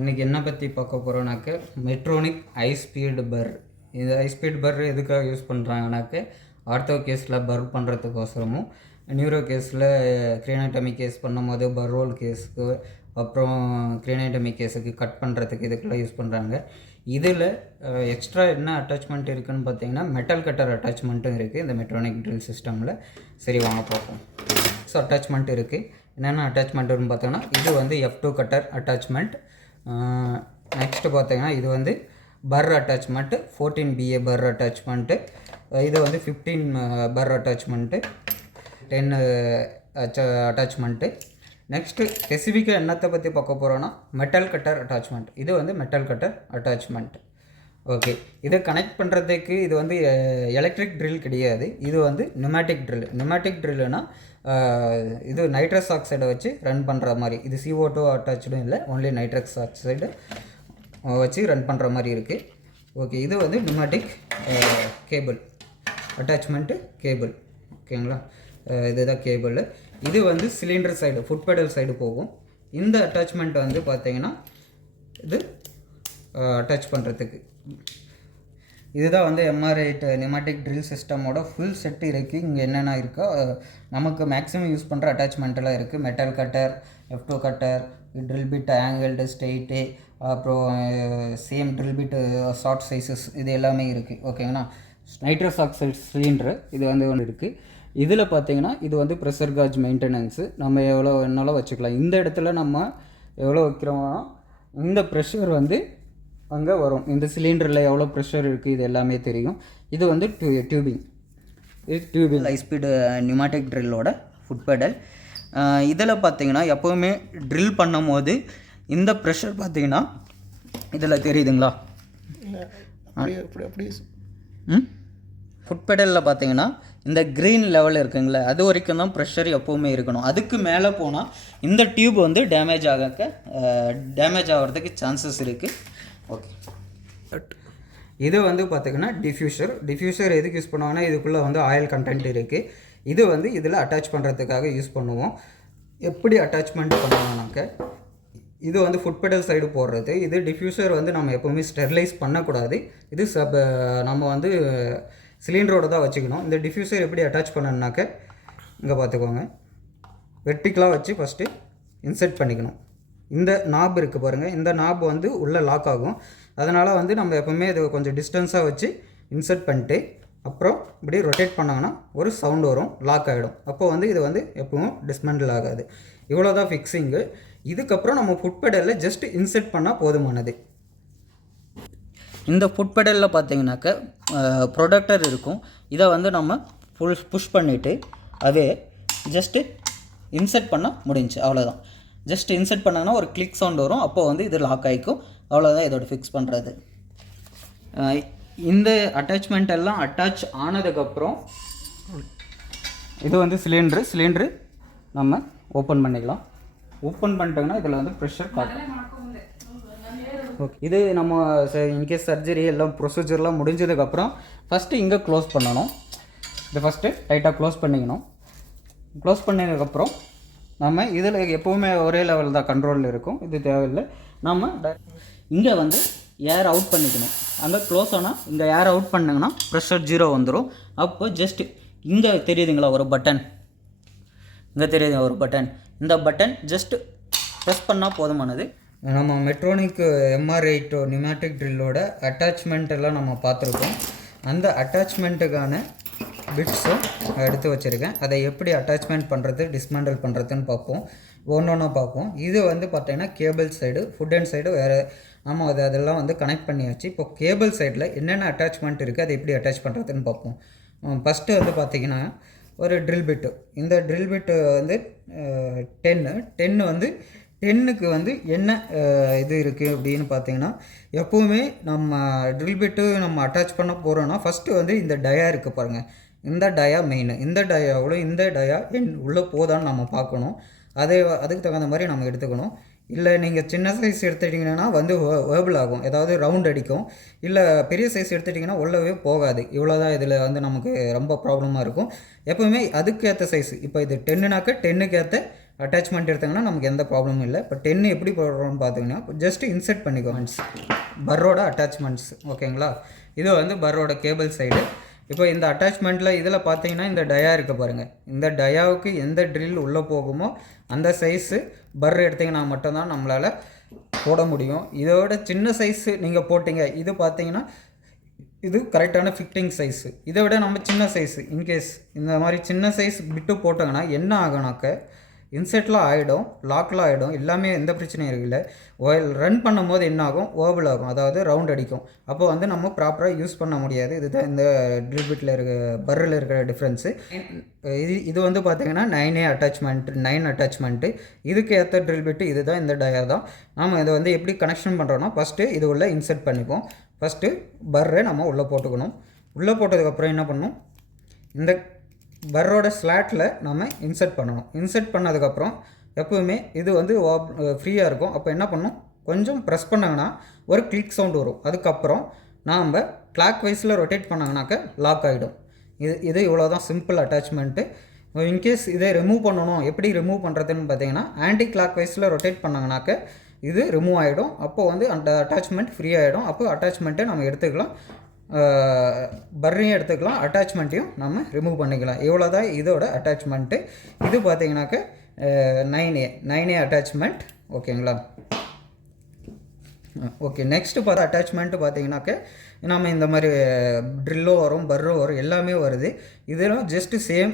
இன்றைக்கி என்ன பற்றி பார்க்க போகிறோன்னாக்க மெட்ரோனிக் ஹை ஸ்பீடு பர். இது ஹை ஸ்பீட் பர் எதுக்காக யூஸ் பண்ணுறாங்கனாக்க ஆர்த்தோ கேஸில் பர் பண்ணுறதுக்கோசரமும், நியூரோ கேஸில் கிரேனோட்டமி கேஸ் பண்ணும்போது பர்ரோல் கேஸுக்கு, அப்புறம் கிரேனோட்டமி கேஸுக்கு கட் பண்ணுறதுக்கு இதுக்கெல்லாம் யூஸ் பண்ணுறாங்க. இதில் எக்ஸ்ட்ரா என்ன அட்டாச்மெண்ட் இருக்குதுன்னு பார்த்தீங்கன்னா மெட்டல் கட்டர் அட்டாச்மெண்ட்டும் இருக்குது இந்த மெட்ரோனிக் ட்ரில் சிஸ்டமில். சரி வாங்க பார்ப்போம். ஸோ அட்டாச்மெண்ட் இருக்குது. என்னென்ன அட்டாச்மெண்ட்டுன்னு பார்த்தோன்னா இது வந்து F2 கட்டர் அட்டாச்மெண்ட். நெக்ஸ்ட்டு பார்த்தீங்கன்னா இது வந்து per attachment 14BA per attachment. இது வந்து 15 பர் அட்டாச்மெண்ட்டு, 10 அட்டாச்மெண்ட்டு. நெக்ஸ்ட்டு ஸ்பெசிஃபிக்காக என்னத்தை பற்றி பார்க்க போகிறோன்னா மெட்டல் கட்டர் அட்டாச்மெண்ட். இது வந்து மெட்டல் கட்டர் அட்டாச்மெண்ட். ஓகே, இதை கனெக்ட் பண்ணுறதுக்கு இது வந்து எலக்ட்ரிக் ட்ரில் கிடையாது, இது வந்து நியூமேட்டிக் ட்ரில். நியூமேட்டிக் ட்ரில்லுனா இது நைட்ரஸ் ஆக்சைடை வச்சு ரன் பண்ணுற மாதிரி. இது CO2 அட்டாச்சுடும் இல்லை, ஒன்லி நைட்ரஸ் ஆக்சைடு வச்சு ரன் பண்ணுற மாதிரி இருக்குது. ஓகே, இது வந்து நியூமேட்டிக் கேபிள் அட்டாச்மெண்ட்டு கேபிள். ஓகேங்களா, இதுதான் கேபிள். இது வந்து cylinder side food pedal side போகும். இந்த அட்டாச்மெண்ட் வந்து பார்த்திங்கன்னா இது அட்டாச் பண்ணுறதுக்கு. இதுதான் வந்து MR8 நியூமேட்டிக் ட்ரில் சிஸ்டமோட ஃபுல் செட்டு இருக்குது. இங்கே என்னென்ன இருக்கோ நமக்கு மேக்ஸிமம் யூஸ் பண்ணுற அட்டாச்மெண்ட்டெல்லாம் இருக்குது. Metal cutter, F2 cutter, drill bit angled straight, அப்புறம் same drill bit short sizes, இது எல்லாமே இருக்குது. ஓகேங்களா, நைட்ரஸ் ஆக்சைடு சிலிண்டரு இது வந்து ஒன்று இருக்குது. இதில் பார்த்தீங்கன்னா இது வந்து ப்ரெஷர் காஜ் மெயின்டெனன்ஸு. நம்ம எவ்வளோ வேணாலும் வச்சுக்கலாம். இந்த இடத்துல நம்ம எவ்வளோ வைக்கிறோம்னா இந்த ப்ரெஷர் வந்து அங்கே வரும். இந்த சிலிண்டரில் எவ்வளோ ப்ரெஷர் இருக்குது இது எல்லாமே தெரியும். இது வந்து டியூபிங். இது டியூபிங் ஹை ஸ்பீடு நியூமேட்டிக் ட்ரில்லோட ஃபுட் பெடல். இதில் பார்த்தீங்கன்னா எப்போவுமே ட்ரில் பண்ணும் போது இந்த ப்ரெஷர் பார்த்தீங்கன்னா இதில் தெரியுதுங்களா, ஃபுட் பெடலில் பார்த்தீங்கன்னா இந்த க்ரீன் லெவல் இருக்குங்களே அது வரைக்கும் தான் ப்ரெஷர் எப்போவுமே இருக்கணும். அதுக்கு மேலே போனால் இந்த டியூப் வந்து டேமேஜ் ஆகிறதுக்கு சான்சஸ் இருக்குது. ஓகே, இது வந்து பார்த்திங்கன்னா டிஃப்யூசர் எதுக்கு யூஸ் பண்ணுவாங்கன்னா இதுக்குள்ளே வந்து ஆயில் கண்டென்ட் இருக்குது. இது வந்து இதில் அட்டாச் பண்ணுறதுக்காக யூஸ் பண்ணுவோம். எப்படி அட்டாச்மெண்ட் பண்ணுவோம்னாக்க இது வந்து ஃபுட் பெடல் சைடு போடுறது. இது டிஃப்யூசர் வந்து நம்ம எப்போவுமே ஸ்டெர்லைஸ் பண்ணக்கூடாது. இது நம்ம வந்து சிலிண்டரோட தான் வச்சுக்கணும். இந்த டிஃப்யூசர் எப்படி அட்டாச் பண்ணணுனாக்க இங்கே பார்த்துக்கோங்க, வெர்டிக்கலாக வச்சு ஃபஸ்ட்டு இன்செர்ட் பண்ணிக்கணும். இந்த நாப் இருக்குது பாருங்கள், இந்த நாப் வந்து உள்ளே லாக் ஆகும். அதனால் வந்து நம்ம எப்போவுமே இது கொஞ்சம் டிஸ்டன்ஸாக வச்சு இன்செர்ட் பண்ணிட்டு அப்புறம் இப்படி ரொட்டேட் பண்ணாங்கன்னா ஒரு சவுண்ட் வரும், லாக் ஆகிடும். அப்போது வந்து இது வந்து எப்பவும் டிஸ்மெண்டில் ஆகாது. இவ்வளோ தான் ஃபிக்ஸிங்கு. இதுக்கப்புறம் நம்ம ஃபுட் பெடலில் ஜஸ்ட் இன்செர்ட் பண்ணால் போதுமானது. இந்த ஃபுட் பெடலில் பார்த்தீங்கன்னாக்க ப்ரொடக்டர் இருக்கும். இதை வந்து நம்ம புஷ் பண்ணிவிட்டு அதே ஜஸ்ட்டு இன்செர்ட் பண்ணால் முடிஞ்சு, அவ்வளோதான். ஜஸ்ட் இன்செர்ட் பண்ணாங்கன்னா ஒரு கிளிக் சவுண்ட் வரும், அப்போ வந்து இது லாக் ஆகிக்கும். அவ்வளோதான் இதோட ஃபிக்ஸ் பண்ணுறது. இந்த அட்டாச்மெண்ட் எல்லாம் அட்டாச் ஆனதுக்கப்புறம் இது வந்து சிலிண்டரு நம்ம ஓப்பன் பண்ணிக்கலாம். ஓப்பன் பண்ணிட்டோங்கன்னா இதில் வந்து ப்ரெஷர் காட்டும். ஓகே, இது நம்ம இன்கேஸ் சர்ஜரி எல்லாம் ப்ரொசீஜர்லாம் முடிஞ்சதுக்கப்புறம் ஃபஸ்ட்டு இங்கே க்ளோஸ் பண்ணணும். இதை ஃபஸ்ட்டு டைட்டாக க்ளோஸ் பண்ணிக்கணும். க்ளோஸ் பண்ணதுக்கப்புறம் நம்ம இதில் எப்போவுமே ஒரே லெவல் தான் கண்ட்ரோலில் இருக்கும், இது தேவையில்லை. நம்ம இங்கே வந்து ஏர் அவுட் பண்ணிக்கணும். அங்கே க்ளோஸ் ஆனால் இங்கே ஏர் அவுட் பண்ணிங்கன்னா ப்ரெஷர் 0 வந்துடும். அப்போ ஜஸ்ட் இங்கே தெரியுதுங்களா ஒரு பட்டன், இங்கே தெரியுது ஒரு பட்டன், இந்த பட்டன் ஜஸ்ட் ப்ரெஸ் பண்ணால் போதுமானது. நம்ம மெட்ரோனிக் MR8 நியூமேட்டிக் ட்ரில்லோட அட்டாச்மெண்ட் எல்லாம் நம்ம பார்த்துருக்கோம். அந்த அட்டாச்மெண்ட்டுக்கான பிட்ஸும் எடுத்து வச்சுருக்கேன். அதை எப்படி அட்டாச்மெண்ட் பண்ணுறது, டிஸ்மேண்டில் பண்ணுறதுன்னு பார்ப்போம், ஒன்றா பார்ப்போம். இது வந்து பார்த்தீங்கன்னா cable side, food and side வேறு. நம்ம அதெல்லாம் வந்து கனெக்ட் பண்ணியாச்சு. இப்போ கேபிள் சைடில் என்னென்ன அட்டாச்மெண்ட் இருக்குது அதை எப்படி அட்டாச் பண்ணுறதுன்னு பார்ப்போம். ஃபஸ்ட்டு வந்து பார்த்திங்கன்னா ஒரு ட்ரில் பிட்டு. இந்த ட்ரில் பிட்டு வந்து 10 வந்து 10க்கு வந்து என்ன இது இருக்குது அப்படின்னு பார்த்தீங்கன்னா எப்போவுமே நம்ம ட்ரில் பிட்டு நம்ம அட்டாச் பண்ண போகிறோன்னா ஃபஸ்ட்டு வந்து இந்த டயா இருக்குது பாருங்கள், இந்த டயா மெயின். இந்த டயாவோட இந்த டயா உள்ளே போதான்னு நம்ம பார்க்கணும். அதுக்கு தகுந்த மாதிரி நம்ம எடுத்துக்கணும். இல்லை நீங்கள் சின்ன சைஸ் எடுத்துட்டிங்கன்னா வந்து வேர்பிள் ஆகும், ஏதாவது ரவுண்ட் அடிக்கும். இல்லை பெரிய சைஸ் எடுத்துட்டிங்கன்னா உள்ளவே போகாது. இவ்வளோ தான் இதில் வந்து நமக்கு ரொம்ப ப்ராப்ளமாக இருக்கும். எப்போவுமே அதுக்கு ஏற்ற சைஸு, இப்போ இது 10னாக்க 10க்கு ஏற்ற அட்டாச்மெண்ட் எடுத்தாங்கன்னா நமக்கு எந்த ப்ராப்ளமும் இல்லை. இப்போ 10 எப்படி போடுறோம்னு பார்த்தீங்கன்னா ஜஸ்ட்டு இன்செர்ட் பண்ணிக்கோங்க பர்ரோட அட்டாச்மெண்ட்ஸ். ஓகேங்களா, இது வந்து பர்ரோட கேபிள் சைடு. இப்போ இந்த அட்டாச்மெண்ட்டில் இதில் பார்த்தீங்கன்னா இந்த டயா இருக்க பாருங்கள், இந்த டயாவுக்கு எந்த ட்ரில் உள்ளே போகுமோ அந்த சைஸு பர் எடுத்திங்கன்னா மட்டும்தான் நம்மளால் போட முடியும். இதோட சின்ன சைஸு நீங்கள் போட்டிங்க, இது பார்த்தீங்கன்னா இது கரெக்டான ஃபிட்டிங் சைஸு. இதை விட நம்ம சின்ன சைஸு இன்கேஸ் இந்த மாதிரி சின்ன சைஸ் விட்டு போட்டோங்கன்னா என்ன ஆகுனாக்க இன்செட்டில் ஆகிடும், லாக்கில் ஆகிடும், எல்லாமே எந்த பிரச்சனையும் இருக்குல்ல. ரன் பண்ணும்போது என்ன ஆகும், ஓவல் ஆகும், அதாவது ரவுண்ட் அடிக்கும். அப்போ வந்து நம்ம ப்ராப்பராக யூஸ் பண்ண முடியாது. இதுதான் இந்த ட்ரில் பிட்டில் இருக்க பர்ரில் இருக்கிற டிஃப்ரென்ஸு. இது வந்து பார்த்திங்கன்னா 9A அட்டாச்மெண்ட்டு, 9 அட்டாச்மெண்ட்டு. இதுக்கு ஏற்ற ட்ரில் பிட்டு இது தான், இந்த டயா தான். நாம் இதை வந்து எப்படி கனெக்ஷன் பண்ணுறோன்னா ஃபஸ்ட்டு இது உள்ள இன்செர்ட் பண்ணிப்போம். ஃபஸ்ட்டு பர்ரை நம்ம உள்ளே போட்டுக்கணும். உள்ளே போட்டதுக்கப்புறம் என்ன பண்ணணும், இந்த பர்ரோட ஸ்லாட்டில் நம்ம இன்செர்ட் பண்ணணும். இன்செர்ட் பண்ணதுக்கப்புறம் எப்போவுமே இது வந்து ஃப்ரீயாக இருக்கும். அப்போ என்ன பண்ணணும், கொஞ்சம் ப்ரெஸ் பண்ணாங்கன்னா ஒரு கிளிக் சவுண்டு வரும். அதுக்கப்புறம் நாம் கிளாக் வைஸில் ரொட்டேட் பண்ணாங்கனாக்க லாக் ஆகிடும். இது இவ்வளோ தான் சிம்பிள் அட்டாச்மெண்ட்டு. இன்கேஸ் இதை ரிமூவ் பண்ணணும், எப்படி ரிமூவ் பண்ணுறதுன்னு பார்த்தீங்கன்னா ஆன்டி கிளாக் வைஸில் ரொட்டேட் பண்ணாங்கனாக்க இது ரிமூவ் ஆகிடும். அப்போது வந்து அந்த அட்டாச்மெண்ட் ஃப்ரீ ஆகிடும். அப்போ அட்டாச்மெண்ட்டை நம்ம எடுத்துக்கலாம், பர்ரையும் எடுத்துக்கலாம், அட்டாச்மெண்ட்டையும் நம்ம ரிமூவ் பண்ணிக்கலாம். இவ்வளோ தான் இதோட அட்டாச்மெண்ட்டு. இது பார்த்தீங்கன்னாக்க 9A அட்டாச்மெண்ட். ஓகேங்களா, ஓகே. நெக்ஸ்ட்டு பார்த்தா அட்டாச்மெண்ட்டு பார்த்தீங்கன்னாக்க நம்ம இந்த மாதிரி ட்ரில்லோ வரும், பர்ரோ வரும், எல்லாமே வருது. இதெல்லாம் ஜஸ்ட்டு சேம்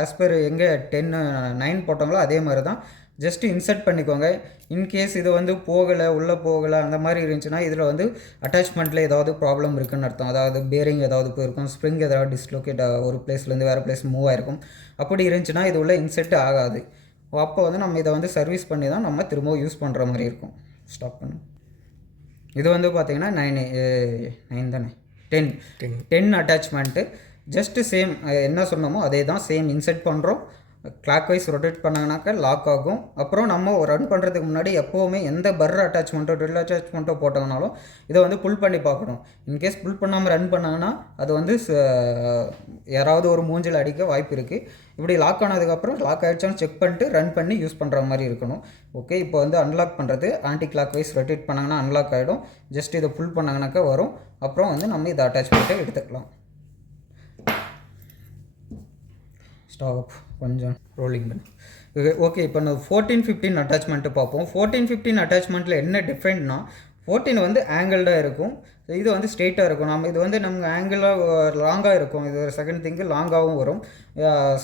ஆஸ் பர் எங்கே 9 போட்டாங்களோ அதே மாதிரி தான். ஜஸ்ட்டு இன்செர்ட் பண்ணிக்கோங்க. இன்கேஸ் இது வந்து போகலை, உள்ளே போகலை அந்த மாதிரி இருந்துச்சுன்னா இதில் வந்து அட்டாச்மெண்ட்டில் ஏதாவது ப்ராப்ளம் இருக்குதுன்னு அர்த்தம். அதாவது பேரிங் ஏதாவது போயிருக்கும், ஸ்ப்ரிங் ஏதாவது டிஸ்லோகேட் ஒரு பிளேஸ்லேருந்து வேறு பிளேஸ் மூவ் ஆகிருக்கும். அப்படி இருந்துச்சுன்னா இது உள்ள இன்செர்ட் ஆகாது. அப்போ வந்து நம்ம இதை வந்து சர்வீஸ் பண்ணி தான் நம்ம திரும்ப யூஸ் பண்ணுற மாதிரி இருக்கும். ஸ்டாப் பண்ணு. இது வந்து பார்த்திங்கன்னா 9 தானே, 10 அட்டாச்மெண்ட்டு. ஜஸ்ட்டு சேம் என்ன சொன்னோமோ அதே தான், சேம் இன்செர்ட் பண்ணுறோம், கிளாக் வைஸ் ரொட்டேட் பண்ணாங்கனாக்கா லாக் ஆகும். அப்புறம் நம்ம ரன் பண்ணுறதுக்கு முன்னாடி எப்போவுமே எந்த பர் அட்டாச்மெண்ட்டோ ட்ரில் அட்டாச்மெண்ட்டோ போட்டோம்னாலும் இதை வந்து புல் பண்ணி பார்க்கணும். இன்கேஸ் புல் பண்ணாமல் ரன் பண்ணாங்கன்னா அது வந்து யாராவது ஒரு மூஞ்சில் அடிக்க வாய்ப்பு இருக்குது. இப்படி லாக் ஆனதுக்கப்புறம் லாக் ஆகிடுச்சான்னு செக் பண்ணிட்டு ரன் பண்ணி யூஸ் பண்ணுற மாதிரி இருக்கணும். ஓகே, இப்போ வந்து அன்லாக் பண்ணுறது ஆன்டி கிளாக் வைஸ் ரொட்டேட் பண்ணாங்கன்னா அன்லாக் ஆகிடும். ஜஸ்ட் இதை புல் பண்ணாங்கனாக்கா வரும். அப்புறம் வந்து நம்ம இதை அட்டாச்மெண்ட்டை எடுத்துக்கலாம். ஸ்டாப், கொஞ்சம் ரோலிங் பண்ணி. ஓகே, இப்போ நம்ம 14-15 அட்டாச்மெண்ட்டு பார்ப்போம். 14-15 அட்டாச்மெண்ட்டில் என்ன டிஃப்ரெண்ட்னா 14 வந்து ஆங்கிள்டாக இருக்கும், இது வந்து ஸ்ட்ரெயிட்டாக இருக்கும். நம்ம இது வந்து நமக்கு ஆங்கிளாக லாங்காக இருக்கும். இது ஒரு செகண்ட் திங்கு லாங்காகவும் வரும்.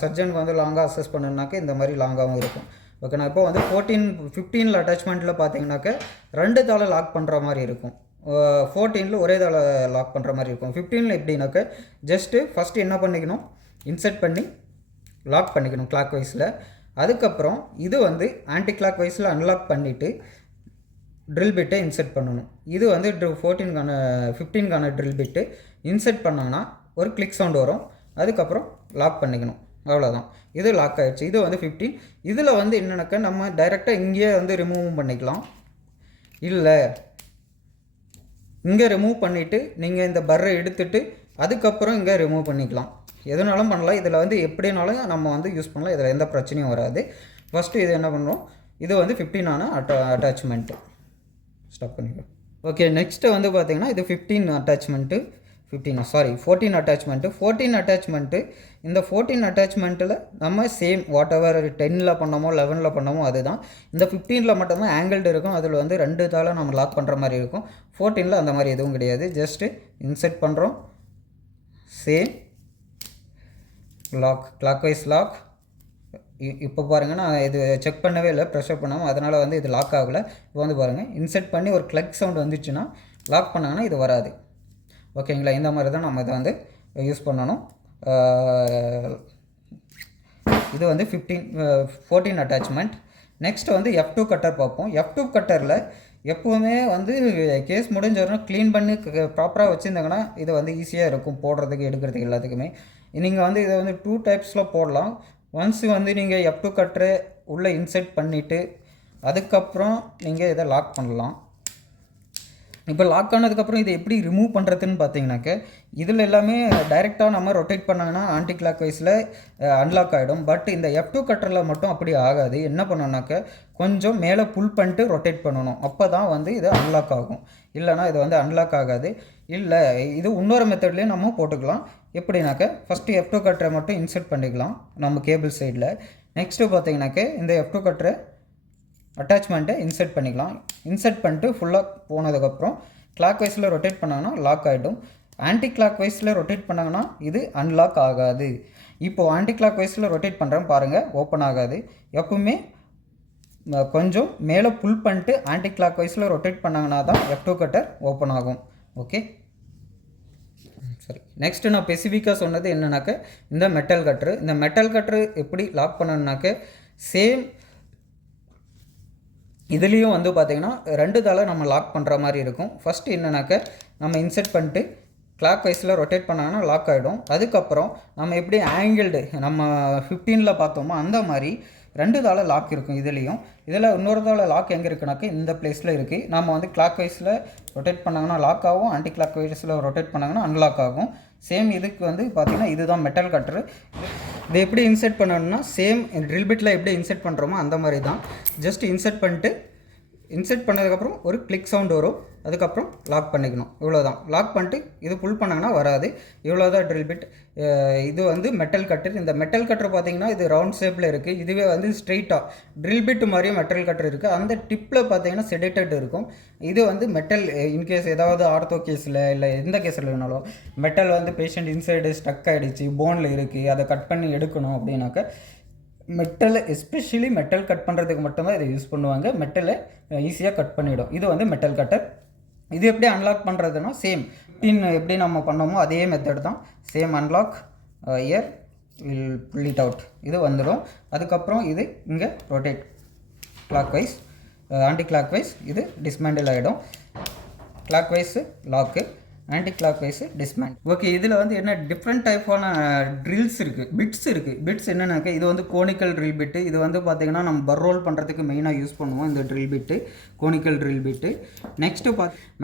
சர்ஜனுக்கு வந்து லாங்காக அசஸ் பண்ணணுனாக்க இந்த மாதிரி லாங்காகவும் இருக்கும். ஓகேண்ணா, இப்போ வந்து 14-15 அட்டாச்மெண்ட்டில் பார்த்தீங்கன்னாக்க 2 தாளை லாக் பண்ணுற மாதிரி இருக்கும். 14 ஒரே தாளை லாக் பண்ணுற மாதிரி இருக்கும். 15 எப்படின்னாக்க ஜஸ்ட்டு ஃபஸ்ட்டு என்ன பண்ணிக்கணும், இன்செர்ட் பண்ணி லாக் பண்ணிக்கணும் கிளாக் வைஸில். அதுக்கப்புறம் இது வந்து ஆன்டி கிளாக் வைஸில் அன்லாக் பண்ணிவிட்டு ட்ரில் பிட்டை இன்செர்ட் பண்ணணும். இது வந்து 15க்கான ட்ரில் பிட்டு இன்செர்ட் பண்ணோன்னா ஒரு கிளிக் சவுண்டு வரும். அதுக்கப்புறம் லாக் பண்ணிக்கணும், அவ்வளோதான். இது லாக் ஆகிடுச்சு. இது வந்து 15. இதில் வந்து என்னென்னாக்கா நம்ம டைரெக்டாக இங்கேயே வந்து ரிமூவும் பண்ணிக்கலாம். இல்லை, இங்கே ரிமூவ் பண்ணிவிட்டு நீங்கள் இந்த பர்ரை எடுத்துகிட்டு அதுக்கப்புறம் இங்கே ரிமூவ் பண்ணிக்கலாம். எதுனாலும் பண்ணலாம். இதில் வந்து எப்படினாலும் நம்ம வந்து யூஸ் பண்ணலாம். இதில் எந்த பிரச்சனையும் வராது. ஃபஸ்ட்டு இது என்ன பண்ணுறோம், இது வந்து 15 அட்டாச்மெண்ட்டு. ஸ்டாப் பண்ணிக்கலாம். ஓகே, நெக்ஸ்ட்டு வந்து பார்த்திங்கன்னா இது 14 அட்டாச்மெண்ட்டு. 14 அட்டாச்மெண்ட்டு. 14 அட்டாச்மெண்ட்டு. இந்த 14 அட்டாச்மெண்ட்டில் நம்ம சேம் வாட் எவர் 10ல் பண்ணோமோ 11ல் பண்ணோமோ அதுதான். இந்த 15ல் மட்டும்தான் ஆங்கிள்டு இருக்கும். அதில் வந்து 2 தாளை நம்ம லாக் பண்ணுற மாதிரி இருக்கும். 14ல் அந்த மாதிரி எதுவும் கிடையாது. ஜஸ்ட்டு இன்செர்ட் பண்ணுறோம், same lock, clockwise lock. இப்போ பாருங்கள், நான் இது செக் பண்ணவே இல்லை, ப்ரெஷர் பண்ணாமல், அதனால் வந்து இது லாக் ஆகலை. இப்போ வந்து பாருங்கள், இன்செர்ட் பண்ணி ஒரு கிளக் சவுண்ட் வந்துச்சுன்னா லாக் பண்ணாங்கன்னா இது வராது. ஓகேங்களா, இந்த மாதிரி தான் நம்ம இதை வந்து யூஸ் பண்ணணும். இது வந்து 14 அட்டாச்மெண்ட். நெக்ஸ்ட் வந்து F2 கட்டர் பார்ப்போம். F2 கட்டரில் எப்போவுமே வந்து கேஸ் முடிஞ்சவரும் க்ளீன் பண்ணி ப்ராப்பராக வச்சுருந்தாங்கன்னா இது வந்து ஈஸியாக இருக்கும் போடுறதுக்கு, எடுக்கிறதுக்கு, எல்லாத்துக்குமே. நீங்கள் வந்து இதை வந்து 2 டைப்ஸில் போடலாம். ஒன்ஸ் வந்து நீங்கள் F2 கட்டரை உள்ளே இன்செர்ட் பண்ணிவிட்டு அதுக்கப்புறம் நீங்கள் இதை லாக் பண்ணலாம். இப்போ லாக் ஆனதுக்கப்புறம் இதை எப்படி ரிமூவ் பண்ணுறதுன்னு பார்த்தீங்கன்னாக்க இதில் எல்லாமே டைரெக்டாக நம்ம ரொட்டேட் பண்ணாங்கன்னா ஆன்டி கிளாக் வைஸில் அன்லாக் ஆகிடும். பட் இந்த F2 கட்டரில் மட்டும் அப்படி ஆகாது. என்ன பண்ணணுன்னாக்க கொஞ்சம் மேலே புல் பண்ணிட்டு ரொட்டேட் பண்ணணும். அப்போ தான் வந்து இது அன்லாக் ஆகும். இல்லைனா இது வந்து அன்லாக் ஆகாது. இல்லை இது இன்னொரு மெத்தட்லேயும் நம்ம போட்டுக்கலாம். எப்படின்னாக்க ஃபஸ்ட்டு F2 கட்டரை மட்டும் இன்சர்ட் பண்ணிக்கலாம் நம்ம கேபிள் சைடில். நெக்ஸ்ட்டு பார்த்தீங்கன்னாக்க இந்த F2 கட்டரை அட்டாச்மெண்ட்டை இன்சர்ட் பண்ணிக்கலாம். இன்சர்ட் பண்ணிட்டு ஃபுல்லாக போனதுக்கப்புறம் கிளாக் வைஸில் ரொட்டேட் பண்ணாங்கன்னா லாக் ஆகிடும். ஆன்டி கிளாக் வைஸில் ரொட்டேட் பண்ணாங்கன்னா இது அன்லாக் ஆகாது. இப்போது ஆன்டி கிளாக் வைஸில் ரொட்டேட் பண்ணுறேன் பாருங்கள், ஓப்பன் ஆகாது. எப்பவுமே கொஞ்சம் மேலே புல் பண்ணிட்டு ஆன்டி கிளாக் வைஸில் ரொட்டேட் பண்ணாங்கன்னா தான் F2 கட்டர் ஓப்பன் ஆகும். ஓகே, சரி. நெக்ஸ்ட்டு நான் ஸ்பெசிஃபிக்காக சொன்னது என்னன்னாக்க இந்த மெட்டல் கட்ரு. இந்த மெட்டல் கட்ரு எப்படி லாக் பண்ணணுன்னாக்க சேம் இதுலேயும் வந்து பார்த்திங்கன்னா 2 தலை நம்ம லாக் பண்ணுற மாதிரி இருக்கும். ஃபஸ்ட்டு என்னன்னாக்க நம்ம இன்செர்ட் பண்ணிட்டு கிளாக் வைஸில் ரொட்டேட் பண்ணாங்கன்னா லாக் ஆகிடும். அதுக்கப்புறம் நம்ம எப்படி ஆங்கிள்டு நம்ம 15ல் பார்த்தோமோ அந்த மாதிரி 2 தலை லாக் இருக்கும் இதுலேயும். இதில் இன்னொரு தலை லாக் எங்கே இருக்குனாக்க இந்த பிளேஸில் இருக்குது. நம்ம வந்து கிளாக் வைஸில் ரொட்டேட் பண்ணாங்கன்னா லாக் ஆகும், ஆன்டி கிளாக் வைஸில் ரொட்டேட் பண்ணாங்கன்னா அன்லாக் ஆகும். சேம் இதுக்கு வந்து பார்த்திங்கன்னா இதுதான் மெட்டல் கட்ரு. இதை எப்படி இன்செர்ட் பண்ணணும்னா சேம் ட்ரில் பிட்டில் எப்படி இன்செர்ட் பண்ணுறோமோ அந்த மாதிரி தான். ஜஸ்ட் இன்செர்ட் பண்ணிட்டு இன்செர்ட் பண்ணதுக்கப்புறம் ஒரு கிளிக் சவுண்ட் வரும். அதுக்கப்புறம் லாக் பண்ணிக்கணும். இவ்வளோ தான். லாக் பண்ணிட்டு இது புல் பண்ணாங்கன்னா வராது. இவ்வளோ தான் ட்ரில் பிட். இது வந்து மெட்டல் கட்டர். இந்த மெட்டல் கட்டர் பார்த்திங்கன்னா இது ரவுண்ட் ஷேப்பில் இருக்குது. இதுவே வந்து ஸ்ட்ரெயிட்டாக ட்ரில் பிட் மாதிரியும் மெட்டல் கட்டர் இருக்குது. அந்த டிப்பில் பார்த்திங்கன்னா செடேட்டட் இருக்கும். இது வந்து மெட்டல் இன்கேஸ் ஏதாவது ஆர்த்தோ கேஸில் இல்லை எந்த கேஸில் வேணாலும் மெட்டல் வந்து பேஷண்ட் இன்சைடு ஸ்டக் ஆகிடுச்சு, போனில் இருக்குது, அதை கட் பண்ணி எடுக்கணும் அப்படின்னாக்க மெட்டலை எஸ்பெஷலி மெட்டல் கட் பண்ணுறதுக்கு மட்டும்தான் இதை யூஸ் பண்ணுவாங்க. மெட்டலை ஈஸியாக கட் பண்ணிவிடும். இது வந்து மெட்டல் கட்டர். இது எப்படி அன்லாக் பண்ணுறதுன்னா சேம் பின் எப்படி நம்ம பண்ணோமோ அதே மெத்தட் தான். Same unlock ear will pull it out. இது வந்துடும். அதுக்கப்புறம் இது இங்கே rotate clockwise, anticlockwise இது டிஸ்மேண்டில் ஆகிடும். Clockwise lock, anticlockwise dismantle. Okay, இதில் வந்து என்ன டிஃப்ரெண்ட் டைப்பான ட்ரில்ஸ் இருக்குது, பிட்ஸ் இருக்குது. பிட்ஸ் என்னென்னாக்கா இது வந்து கோனிக்கல் ட்ரில் பிட்டு. இது வந்து பார்த்திங்கன்னா நம்ம பர் ரோல் பண்ணுறதுக்கு மெயினாக யூஸ் பண்ணுவோம் இந்த ட்ரில் பிட்டு, கோனிக்கல் ட்ரில் பிட்டு. நெக்ஸ்ட்டு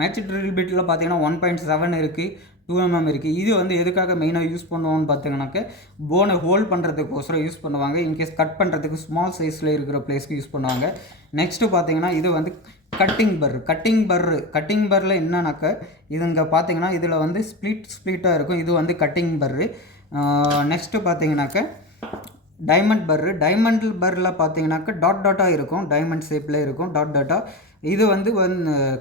மேட்ச் ட்ரில் பிட்டில் பார்த்திங்கன்னா 1.7 இருக்குது, 2mm இருக்குது. இது வந்து எதுக்காக மெயினாக யூஸ் பண்ணுவோம்னு பார்த்தீங்கன்னாக்க போனை ஹோல்ட் பண்ணுறதுக்கோசரம் யூஸ் பண்ணுவாங்க. இன்கேஸ் கட் பண்ணுறதுக்கு ஸ்மால் சைஸில் இருக்கிற பிளேஸ்க்கு யூஸ் பண்ணுவாங்க. நெக்ஸ்ட்டு பார்த்தீங்கன்னா இது வந்து கட்டிங் பர்ரில் என்னன்னாக்கா இது இங்கே பார்த்தீங்கன்னா இதில் வந்து ஸ்ப்ளிட்டாக இருக்கும். இது வந்து கட்டிங் பர்ரு. நெக்ஸ்ட்டு பார்த்தீங்கன்னாக்க டைமண்ட் பர்ரில் பார்த்தீங்கன்னாக்கா டாட்டாக இருக்கும், டைமண்ட் ஷேப்பில் இருக்கும் டாட்டாக. இது வந்து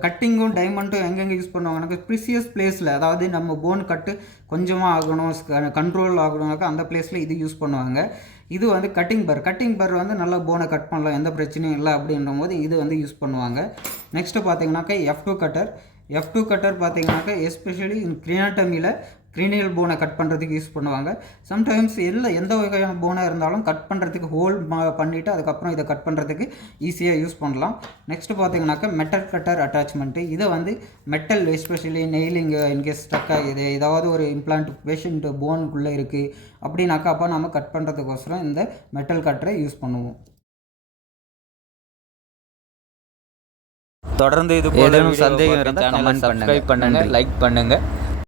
கட்டிங்கும் டைமண்டும் எங்கெங்கே யூஸ் பண்ணுவாங்கனாக்கா ப்ரிசியஸ் பிளேஸில், அதாவது நம்ம போன் கட்டு கொஞ்சமாக ஆகணும், கண்ட்ரோல் ஆகணும்னாக்கா அந்த பிளேஸில் இது யூஸ் பண்ணுவாங்க. இது வந்து கட்டிங் பர் வந்து நல்லா போனை கட் பண்ணலாம், எந்த பிரச்சனையும் இல்லை அப்படின்ற போது இது வந்து யூஸ் பண்ணுவாங்க. நெக்ஸ்ட்டு பார்த்தீங்கன்னாக்கா F2 கட்டர் பார்த்தீங்கன்னாக்கா எஸ்பெஷலி கிரினாட்டமியில் கிரீனியல் போனை கட் பண்ணுறதுக்கு யூஸ் பண்ணுவாங்க. சம்டைம்ஸ் எந்த வகையான போனாக இருந்தாலும் கட் பண்ணுறதுக்கு ஹோல்ட் பண்ணிவிட்டு அதுக்கப்புறம் இதை கட் பண்ணுறதுக்கு ஈஸியாக யூஸ் பண்ணலாம். நெக்ஸ்ட்டு பார்த்தீங்கன்னாக்கா மெட்டல் கட்டர் அட்டாச்மெண்ட்டு. இதை வந்து மெட்டல் எஸ்பெஷலி நெயிலிங்கு இன்கேஸ் ஸ்டக் ஆகுது, ஏதாவது ஒரு இம்ப்ளான்ட் பேஷண்ட் போனுக்குள்ளே இருக்குது அப்படின்னாக்கா அப்போ நம்ம கட் பண்ணுறதுக்கோசரம் இந்த மெட்டல் கட்டரை யூஸ் பண்ணுவோம். தொடர்ந்து இது போல சந்தேகம் இருந்தால் கமெண்ட் பண்ணுங்க, லைக் பண்ணுங்க.